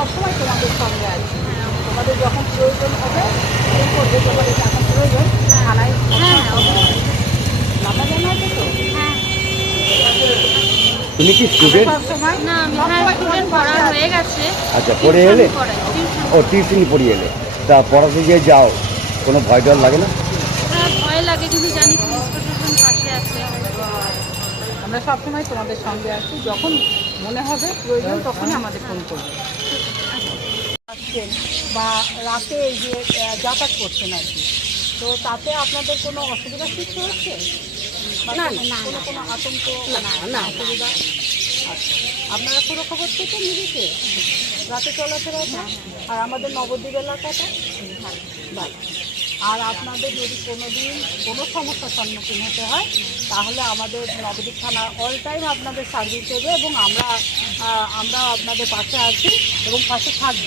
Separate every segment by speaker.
Speaker 1: সবসময় তোমাদের সঙ্গে আছি। তোমাদের যখন প্রয়োজন হবে করবে যখন এই টাকা প্রয়োজন। থানায়
Speaker 2: হ্যাঁ,
Speaker 1: নাম্বার জানা আছে তো?
Speaker 2: হ্যাঁ।
Speaker 3: তুমি কি স্টুডেন্ট
Speaker 2: না আমি হ্যাঁ স্টুডেন্ট পড়া হয়ে গেছে।
Speaker 3: আচ্ছা পড়ে এলে। ও টিউশনি পড়িয়ে এলে। তা পড়াতে গিয়ে যাও। কোনো ভয় ডর লাগে না?
Speaker 2: হ্যাঁ ভয় লাগে কিন্তু জানি পুলিশ প্রশাসন পাশে আছে।
Speaker 1: আমরা সবসময় তোমাদের সঙ্গে আছি। যখন মনে হবে প্রয়োজন তখনই আমাদের ফোন করবে। আসছেন বা রাতে এই যে যাতায়াত করছেন আর কি। তো তাতে আপনাদের কোনো অসুবিধা সৃষ্টি হচ্ছে?
Speaker 2: না,
Speaker 1: কোনো-
Speaker 2: না,
Speaker 1: কোনো আতঙ্ক না অসুবিধা? আচ্ছা। আপনারা সুরক্ষা নিজেকে? রাতে চলাফেরা আর আমাদের নবদ্বীপ এলাকাটা? ভালো আর আপনাদের যদি কোনো দিন কোনো সমস্যার সম্মুখীন হতে হয় তাহলে আমাদের নবদ্বীপ থানা অল টাইম আপনাদের সার্ভিস দেবে এবং আমরা আমরা আপনাদের পাশে আছি এবং পাশে থাকব।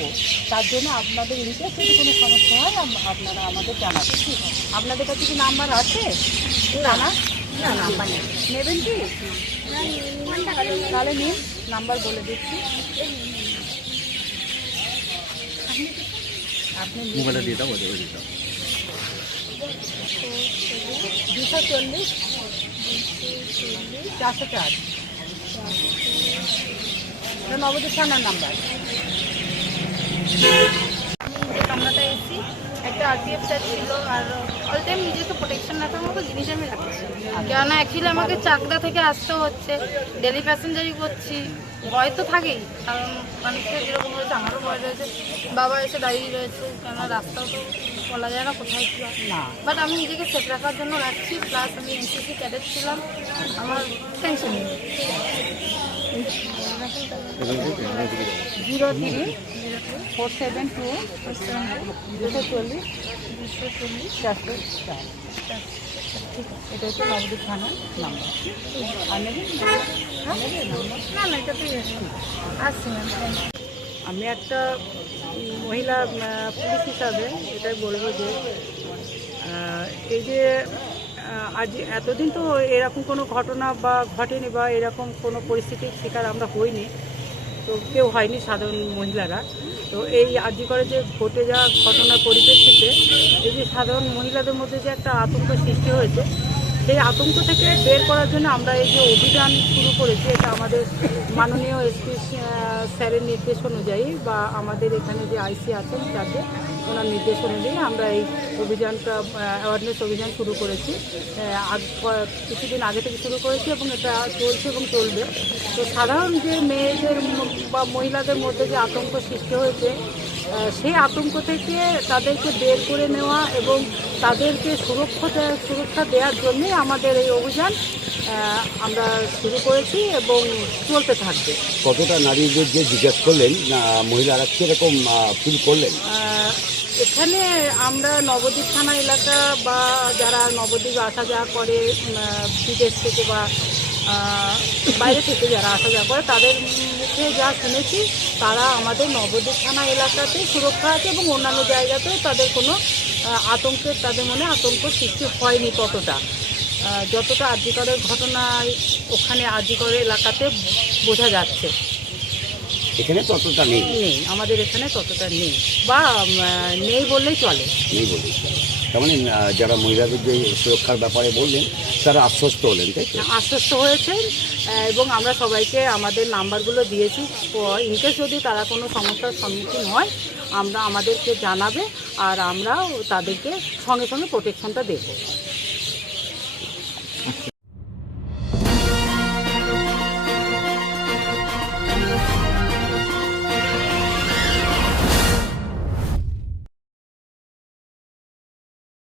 Speaker 1: তার জন্য আপনাদের ইনকেস যদি কোনো সমস্যা হয় আপনারা আমাদের জানাবেন। আপনাদের কাছে কি নাম্বার আছে? না। না না নাম্বার নেবেন কি? তাহলে নিন নাম্বার বলে দিচ্ছি। আপনি
Speaker 3: মোবাইলটা দিয়ে দাও দিয়ে দাও।
Speaker 1: দুশো চল্লিশ চারশো চার। নবদ্বীপ থানার নাম্বার।
Speaker 2: কামরাটা এসেছি, একটা ছিল, আর টাইম মতো জিনিস আমি কেননা আমাকে চাকদা থেকে আসতে হচ্ছে ডেলি প্যাসেঞ্জারি করছি, ভয় তো থাকেই, কারণ মানুষের যেরকম রয়েছে আমারও ভয় রয়েছে, বাবা এসে দাঁড়িয়ে রয়েছে, কেননা রাস্তাও তো বলা যায় না কোথায় কী
Speaker 1: না।
Speaker 2: বাট আমি নিজেকে সেফ রাখার জন্য রাখছি প্লাস আমি এনসিসি ক্যাডেট ছিলাম আমার টেনশন নেই।
Speaker 1: Zero three four seven two দুশো চল্লিশ
Speaker 2: দুশো চল্লিশ
Speaker 1: চারশো চার। এটা হচ্ছে নবদ্বীপ থানার নাম্বার হ্যাঁ আমি একটা মহিলা পুলিশ হিসাবে এটাই বলব যে এই যে আজ এতদিন তো এরকম কোনো ঘটনা বা ঘটেনি বা এরকম কোনো পরিস্থিতির শিকার আমরা হইনি, তো কেউ হয়নি সাধারণ মহিলারা। তো এই আর্জি করে যে ঘটে যাওয়া ঘটনার পরিপ্রেক্ষিতে এই যে সাধারণ মহিলাদের মধ্যে যে একটা আতঙ্ক সৃষ্টি হয়েছে সেই আতঙ্ক থেকে বের করার জন্য আমরা এই যে অভিযান শুরু করেছি, এটা আমাদের মাননীয় এসপি স্যারের নির্দেশ অনুযায়ী বা আমাদের এখানে যে আইসি আছেন তাকে ওনার নির্দেশ অনুযায়ী আমরা এই অভিযানটা অ্যাওয়ারনেস অভিযান শুরু করেছি। আগ কিছুদিন আগে থেকে শুরু করেছি এবং এটা চলছে এবং চলবে। তো সাধারণ যে মেয়েদের বা মহিলাদের মধ্যে যে আতঙ্ক সৃষ্টি হয়েছে সেই আতঙ্ক থেকে তাদেরকে বের করে নেওয়া এবং তাদেরকে সুরক্ষা সুরক্ষা দেওয়ার জন্যই আমাদের এই অভিযান আমরা শুরু করেছি এবং চলতে থাকবে।
Speaker 3: কতটা নারীদের যে জিজ্ঞেস করলেন মহিলারা কীরকম ফিল করলেন?
Speaker 1: এখানে আমরা নবদ্বীপ থানা এলাকা বা যারা নবদ্বীপ আসা যাওয়া করে বিদেশ থেকে বা বাইরে থেকে যারা আসা যাওয়া করে তাদের মুখে যা শুনেছি তারা আমাদের নবদ্বীপ থানা এলাকাতে সুরক্ষা আছে এবং অন্যান্য জায়গাতেও তাদের কোনো আতঙ্কের তাদের মনে আতঙ্ক সৃষ্টি হয়নি ততটা। যতটা আর্যিকরের ঘটনায় ওখানে আর্যিকরের এলাকাতে বোঝা যাচ্ছে।
Speaker 3: এখানে ততটা নেই?
Speaker 1: নেই আমাদের এখানে ততটা নেই। বা নেই বললেই চলে।
Speaker 3: নেই বলি তার মানে যারা মহিলাদের যে সুরক্ষার ব্যাপারে বললেন, তারা আশ্বস্ত হলেন, তাই
Speaker 1: আশ্বস্ত হয়েছেন এবং আমরা সবাইকে আমাদের নাম্বারগুলো দিয়েছি। ইনকেস যদি তারা কোনো সমস্যার সম্মুখীন হয়, আমরা আমাদেরকে জানাবে আর আমরাও তাদেরকে সঙ্গে সঙ্গে প্রোটেকশনটা দেবো।